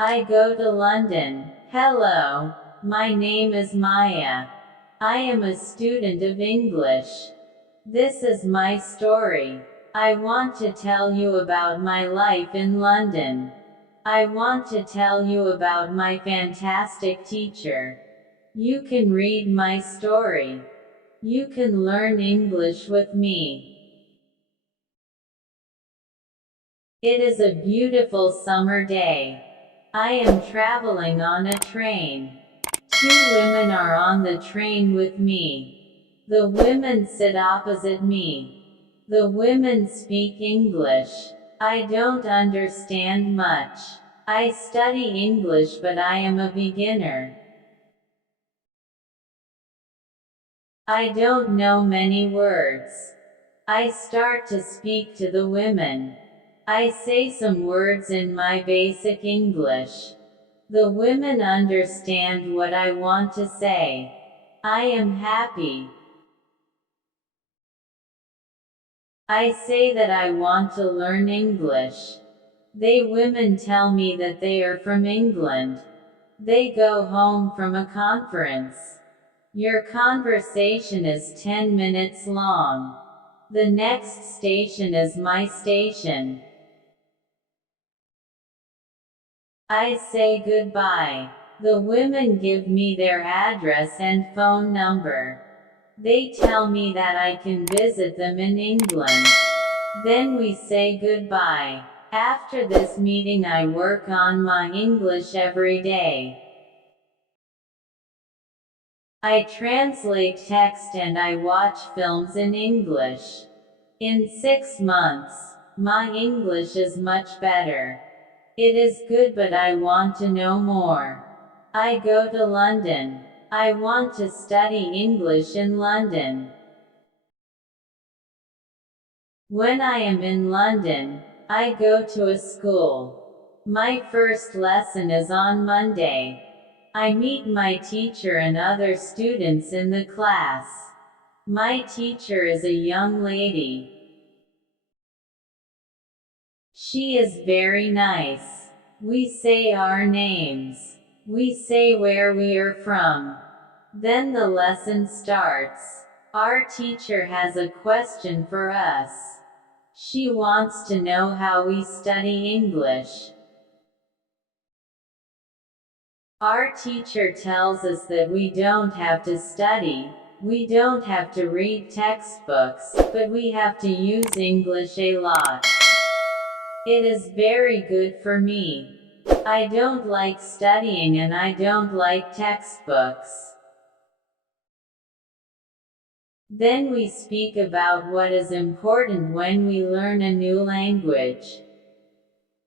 I go to London. Hello, my name is Maya. I am a student of English. This is my story. I want to tell you about my life in London. I want to tell you about my fantastic teacher. You can read my story. You can learn English with me. It is a beautiful summer day. I am traveling on a train. Two women are on the train with me. The women sit opposite me. The women speak English. I don't understand much. I study English, but I am a beginner. I don't know many words. I start to speak to the women. I say some words in my basic English. The women understand what I want to say. I am happy. I say that I want to learn English. They women tell me that they are from England. They go home from a conference. Your conversation is 10 minutes long. The next station is my station. I say goodbye. The women give me their address and phone number. They tell me that I can visit them in England. Then we say goodbye. After this meeting, I work on my English every day. I translate text and I watch films in English. In 6 months, my English is much better. It is good, but I want to know more. I go to London. I want to study English in London. When I am in London, I go to a school. My first lesson is on Monday. I meet my teacher and other students in the class. My teacher is a young lady. She is very nice. We say our names. We say where we are from. Then the lesson starts. Our teacher has a question for us. She wants to know how we study English. Our teacher tells us that we don't have to study, we don't have to read textbooks, but we have to use English a lot. It is very good for me. I don't like studying and I don't like textbooks. Then we speak about what is important when we learn a new language.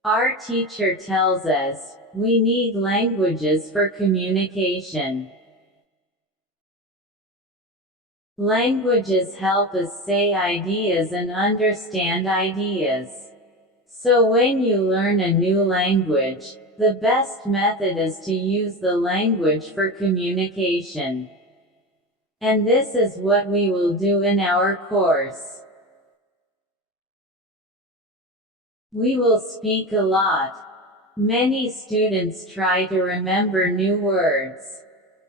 Our teacher tells us, we need languages for communication. Languages help us say ideas and understand ideas. So when you learn a new language, the best method is to use the language for communication. And this is what we will do in our course. We will speak a lot. Many students try to remember new words.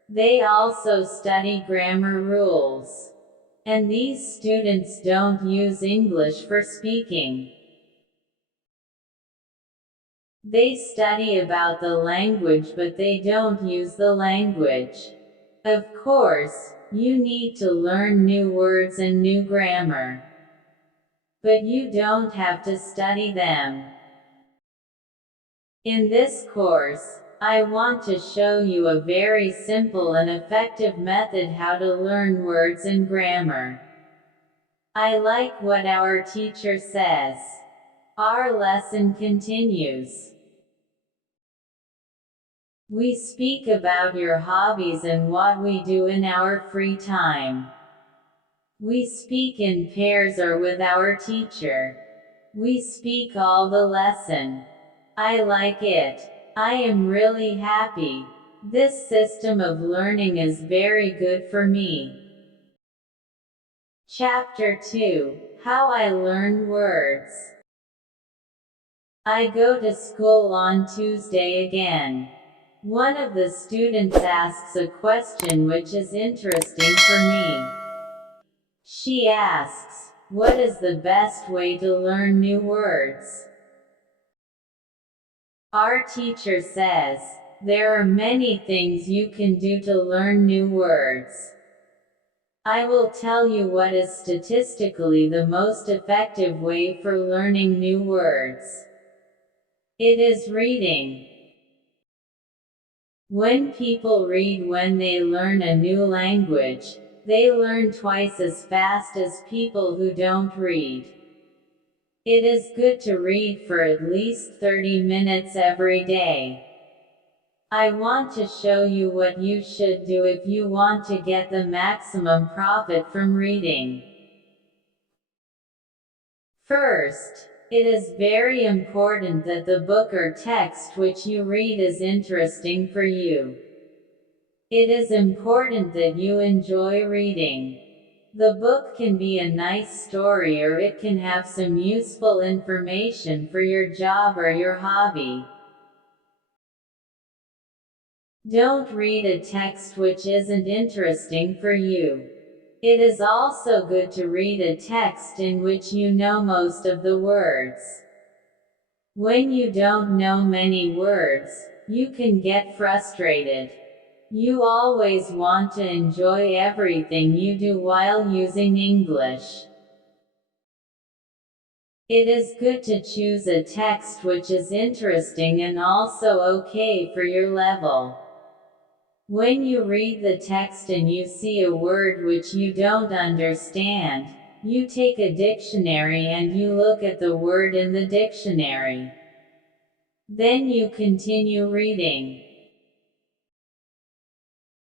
They also study grammar rules. And these students don't use English for speaking. They study about the language, but they don't use the language. Of course, you need to learn new words and new grammar. But you don't have to study them. In this course, I want to show you a very simple and effective method how to learn words and grammar. I like what our teacher says. Our lesson continues. We speak about your hobbies and what we do in our free time. We speak in pairs or with our teacher. We speak all the lesson. I like it. I am really happy. This system of learning is very good for me. Chapter 2: How I Learn Words. I go to school on Tuesday again. One of the students asks a question which is interesting for me. She asks, "What is the best way to learn new words?" Our teacher says, "There are many things you can do to learn new words. I will tell you what is statistically the most effective way for learning new words. It is reading. When people read when they learn a new language, they learn twice as fast as people who don't read. It is good to read for at least 30 minutes every day. I want to show you what you should do if you want to get the maximum profit from reading. First, it is very important that the book or text which you read is interesting for you. It is important that you enjoy reading. The book can be a nice story or it can have some useful information for your job or your hobby. Don't read a text which isn't interesting for you. It is also good to read a text in which you know most of the words. When you don't know many words, you can get frustrated. You always want to enjoy everything you do while using English. It is good to choose a text which is interesting and also okay for your level. When you read the text and you see a word which you don't understand, you take a dictionary and you look at the word in the dictionary. Then you continue reading.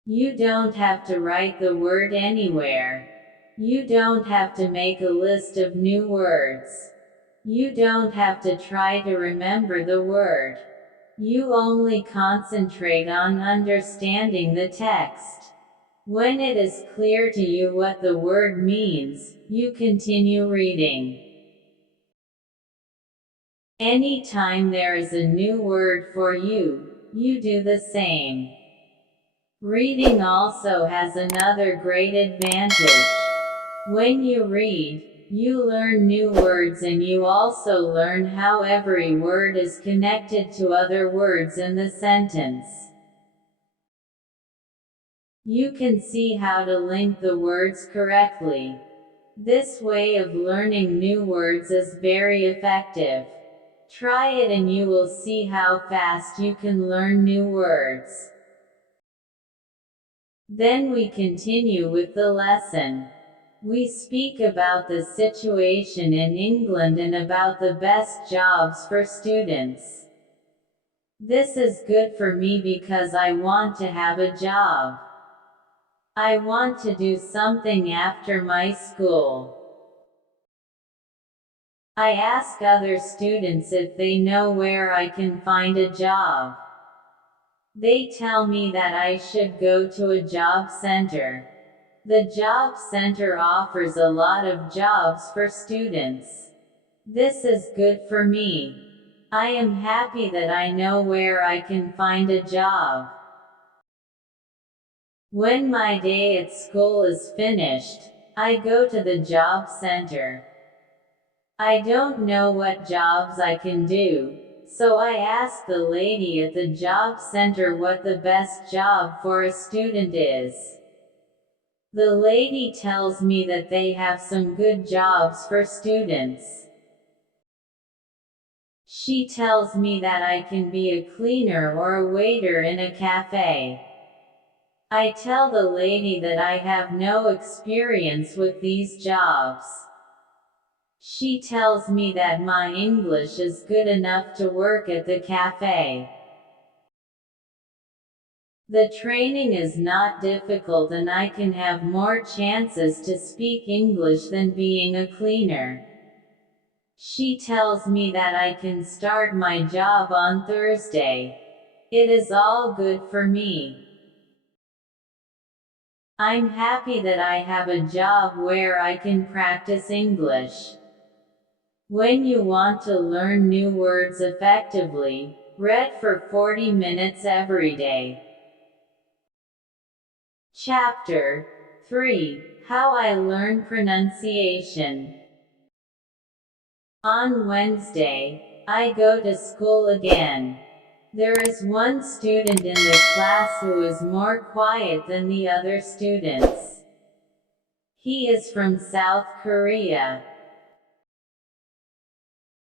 You don't have to write the word anywhere. You don't have to make a list of new words. You don't have to try to remember the word. You only concentrate on understanding the text. When it is clear to you what the word means, you continue reading. Anytime there is a new word for you, you do the same. Reading also has another great advantage. When you read, you learn new words and you also learn how every word is connected to other words in the sentence. You can see how to link the words correctly. This way of learning new words is very effective. Try it and you will see how fast you can learn new words. Then we continue with the lesson. We speak about the situation in England and about the best jobs for students. This is good for me because I want to have a job. I want to do something after my school. I ask other students if they know where I can find a job. They tell me that I should go to a job center. The job center offers a lot of jobs for students. This is good for me. I am happy that I know where I can find a job. When my day at school is finished, I go to the job center. I don't know what jobs I can do, so I ask the lady at the job center what the best job for a student is. The lady tells me that they have some good jobs for students. She tells me that I can be a cleaner or a waiter in a cafe. I tell the lady that I have no experience with these jobs. She tells me that my English is good enough to work at the cafe. The training is not difficult and I can have more chances to speak English than being a cleaner. She tells me that I can start my job on Thursday. It is all good for me. I'm happy that I have a job where I can practice English. When you want to learn new words effectively, read for 40 minutes every day. Chapter 3. How I Learn Pronunciation. On Wednesday, I go to school again. There is one student in the class who is more quiet than the other students. He is from South Korea.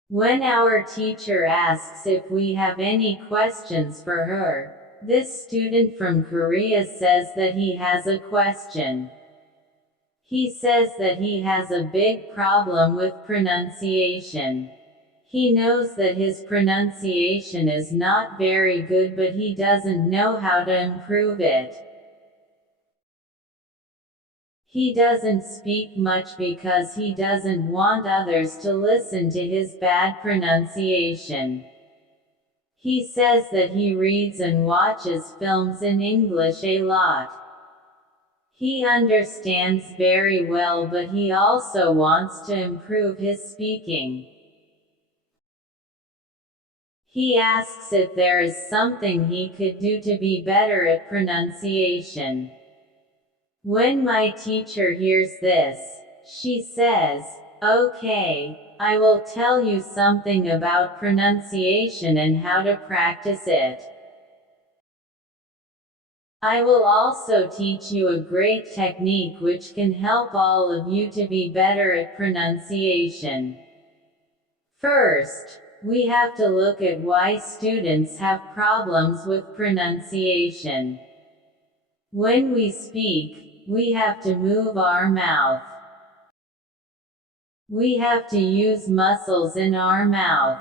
When our teacher asks if we have any questions for her, this student from Korea says that he has a question. He says that he has a big problem with pronunciation. He knows that his pronunciation is not very good, but he doesn't know how to improve it. He doesn't speak much because he doesn't want others to listen to his bad pronunciation. He says that he reads and watches films in English a lot. He understands very well, but he also wants to improve his speaking. He asks if there is something he could do to be better at pronunciation. When my teacher hears this, she says, "Okay, I will tell you something about pronunciation and how to practice it. I will also teach you a great technique which can help all of you to be better at pronunciation. First, we have to look at why students have problems with pronunciation. When we speak, we have to move our mouth. We have to use muscles in our mouth.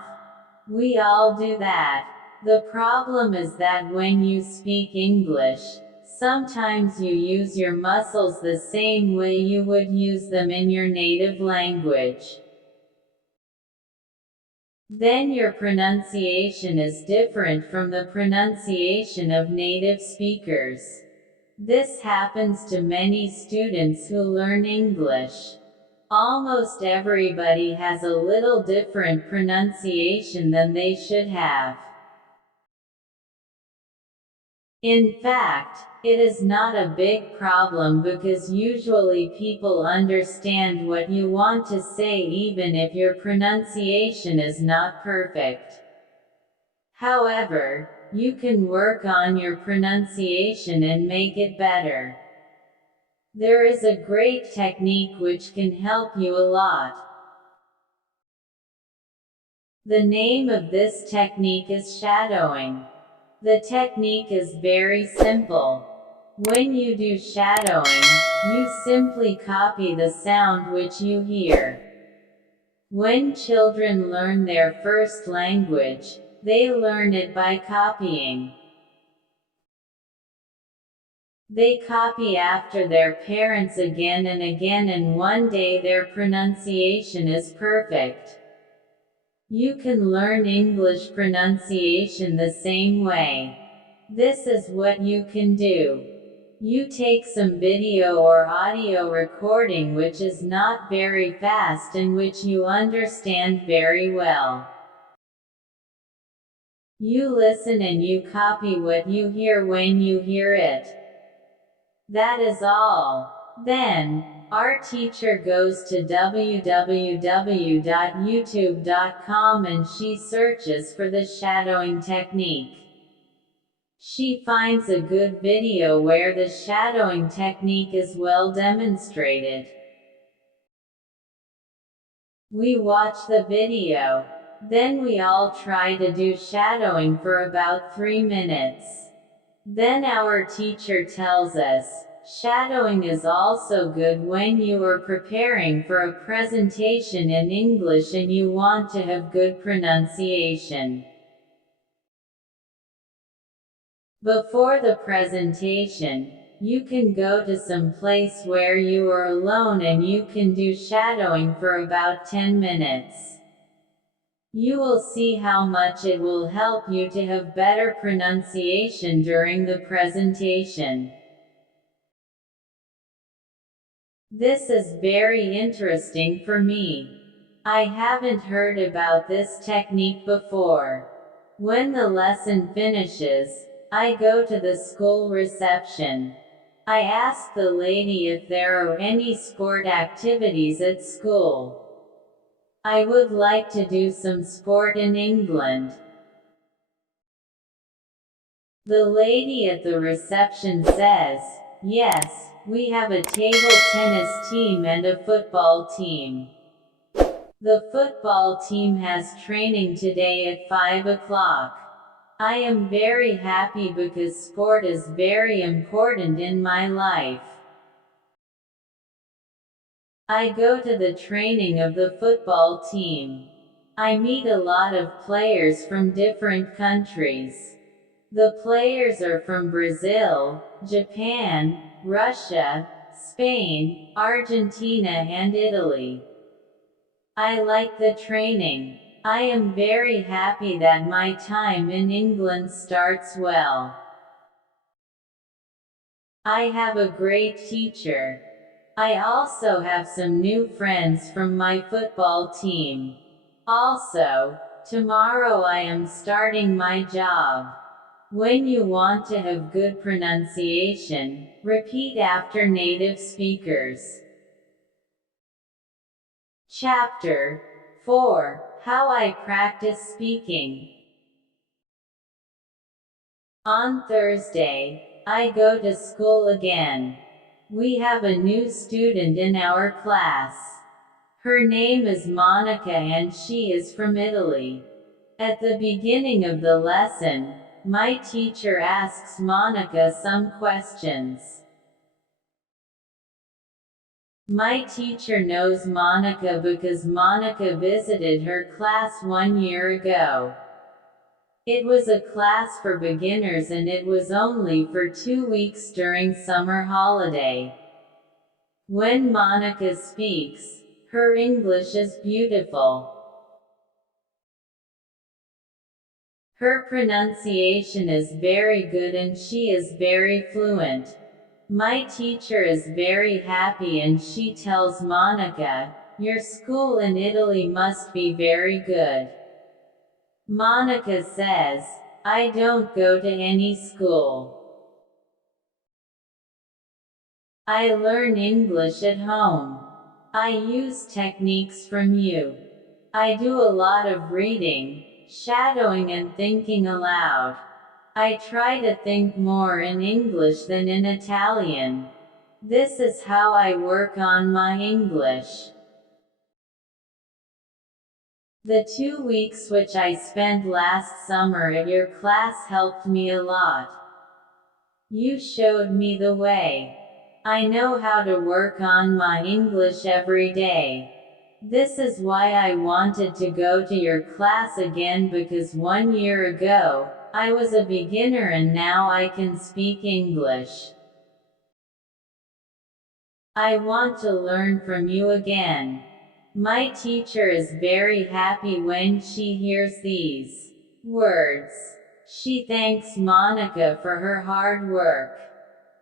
We all do that. The problem is that when you speak English, sometimes you use your muscles the same way you would use them in your native language. Then your pronunciation is different from the pronunciation of native speakers. This happens to many students who learn English. Almost everybody has a little different pronunciation than they should have. In fact, it is not a big problem because usually people understand what you want to say even if your pronunciation is not perfect. However, you can work on your pronunciation and make it better. There is a great technique which can help you a lot. The name of this technique is shadowing. The technique is very simple. When you do shadowing, you simply copy the sound which you hear. When children learn their first language, they learn it by copying. They copy after their parents again and again, and one day their pronunciation is perfect. You can learn English pronunciation the same way. This is what you can do. You take some video or audio recording which is not very fast and which you understand very well. You listen and you copy what you hear when you hear it. That is all. Then, our teacher goes to www.youtube.com and she searches for the shadowing technique. She finds a good video where the shadowing technique is well demonstrated. We watch the video. Then we all try to do shadowing for about 3 minutes. Then our teacher tells us, shadowing is also good when you are preparing for a presentation in English and you want to have good pronunciation. Before the presentation, you can go to some place where you are alone and you can do shadowing for about 10 minutes. You will see how much it will help you to have better pronunciation during the presentation. This is very interesting for me. I haven't heard about this technique before. When the lesson finishes, I go to the school reception. I ask the lady if there are any sport activities at school. I would like to do some sport in England. The lady at the reception says, "Yes, we have a table tennis team and a football team. The football team has training today at 5 o'clock. I am very happy because sport is very important in my life. I go to the training of the football team. I meet a lot of players from different countries. The players are from Brazil, Japan, Russia, Spain, Argentina and Italy. I like the training. I am very happy that my time in England starts well. I have a great teacher. I also have some new friends from my football team. Also, tomorrow I am starting my job. When you want to have good pronunciation, repeat after native speakers. Chapter 4. How I Practice Speaking. On Thursday, I go to school again. We have a new student in our class. Her name is Monica and she is from Italy. At the beginning of the lesson, my teacher asks Monica some questions. My teacher knows Monica because Monica visited her class 1 year ago. It was a class for beginners and it was only for 2 weeks during summer holiday. When Monica speaks, her English is beautiful. Her pronunciation is very good and she is very fluent. My teacher is very happy and she tells Monica, "Your school in Italy must be very good." Monica says, "I don't go to any school. I learn English at home. I use techniques from you. I do a lot of reading, shadowing and thinking aloud. I try to think more in English than in Italian. This is how I work on my English." The 2 weeks which I spent last summer at your class helped me a lot. You showed me the way. I know how to work on my English every day. This is why I wanted to go to your class again because 1 year ago, I was a beginner and now I can speak English. I want to learn from you again. My teacher is very happy when she hears these words. She thanks Monica for her hard work.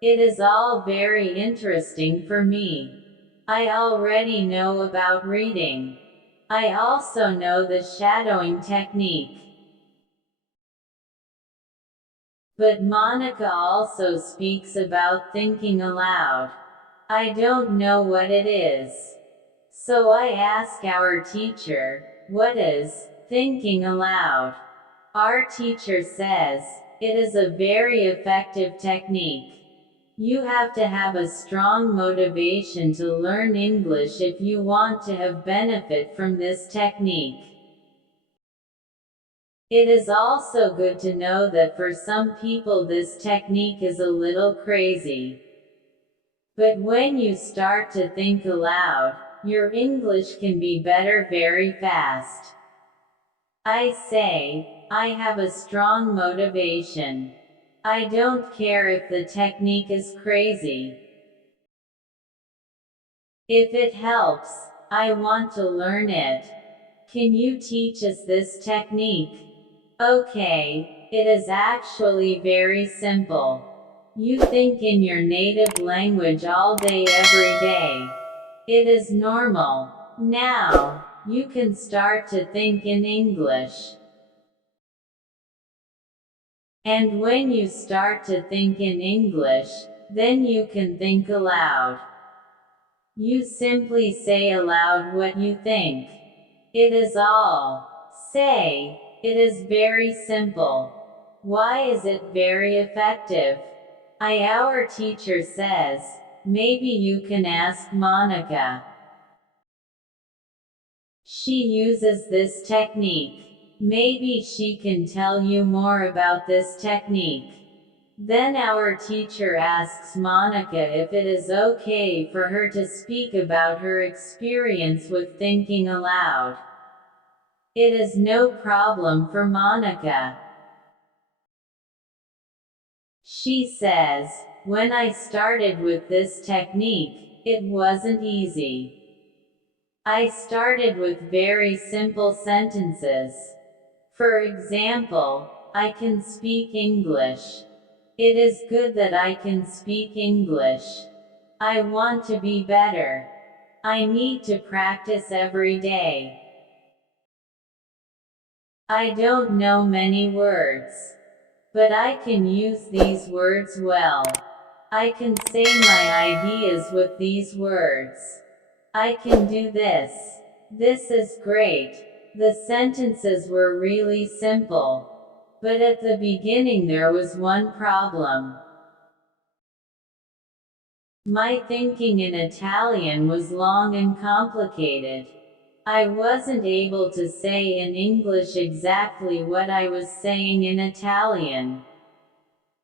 It is all very interesting for me. I already know about reading. I also know the shadowing technique. But Monica also speaks about thinking aloud. I don't know what it is. So I ask our teacher, "What is thinking aloud?" Our teacher says, "It is a very effective technique. You have to have a strong motivation to learn English if you want to have benefit from this technique." It is also good to know that for some people this technique is a little crazy. But when you start to think aloud, your English can be better very fast. I say, I have a strong motivation. I don't care if the technique is crazy. If it helps, I want to learn it. Can you teach us this technique? Okay, it is actually very simple. You think in your native language all day every day. It is normal. Now, you can start to think in English. And when you start to think in English, then you can think aloud. You simply say aloud what you think. It is all. Say. It is very simple. Why is it very effective? Our teacher says, maybe you can ask Monica. She uses this technique. Maybe she can tell you more about this technique. Then our teacher asks Monica if it is okay for her to speak about her experience with thinking aloud. It is no problem for Monica. She says, when I started with this technique, it wasn't easy. I started with very simple sentences. For example, I can speak English. It is good that I can speak English. I want to be better. I need to practice every day. I don't know many words, but I can use these words well. I can say my ideas with these words. I can do this. This is great. The sentences were really simple. But at the beginning there was one problem. My thinking in Italian was long and complicated. I wasn't able to say in English exactly what I was saying in Italian.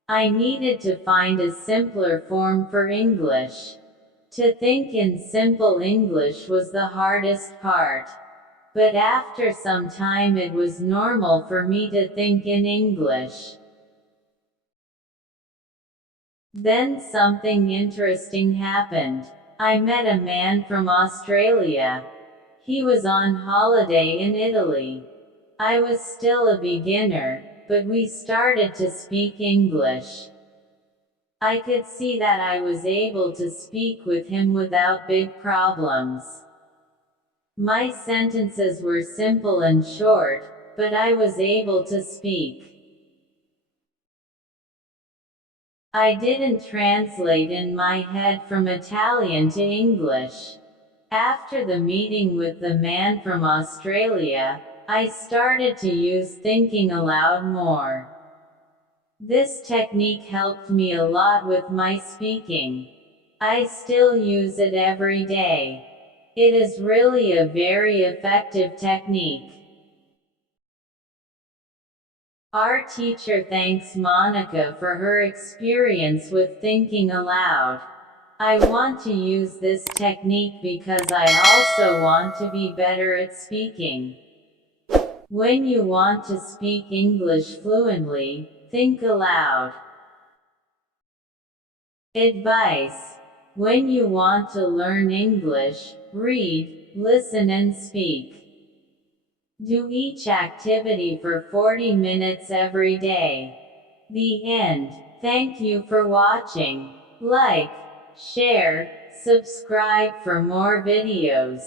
I needed to find a simpler form for English. To think in simple English was the hardest part. But after some time it was normal for me to think in English. Then something interesting happened. I met a man from Australia. He was on holiday in Italy. I was still a beginner, but we started to speak English. I could see that I was able to speak with him without big problems. My sentences were simple and short, but I was able to speak. I didn't translate in my head from Italian to English. After the meeting with the man from Australia, I started to use thinking aloud more. This technique helped me a lot with my speaking. I still use it every day. It is really a very effective technique. Our teacher thanks Monica for her experience with thinking aloud. I want to use this technique because I also want to be better at speaking. When you want to speak English fluently, think aloud. Advice: when you want to learn English, read, listen and speak. Do each activity for 40 minutes every day. The end. Thank you for watching. Like, share, subscribe for more videos.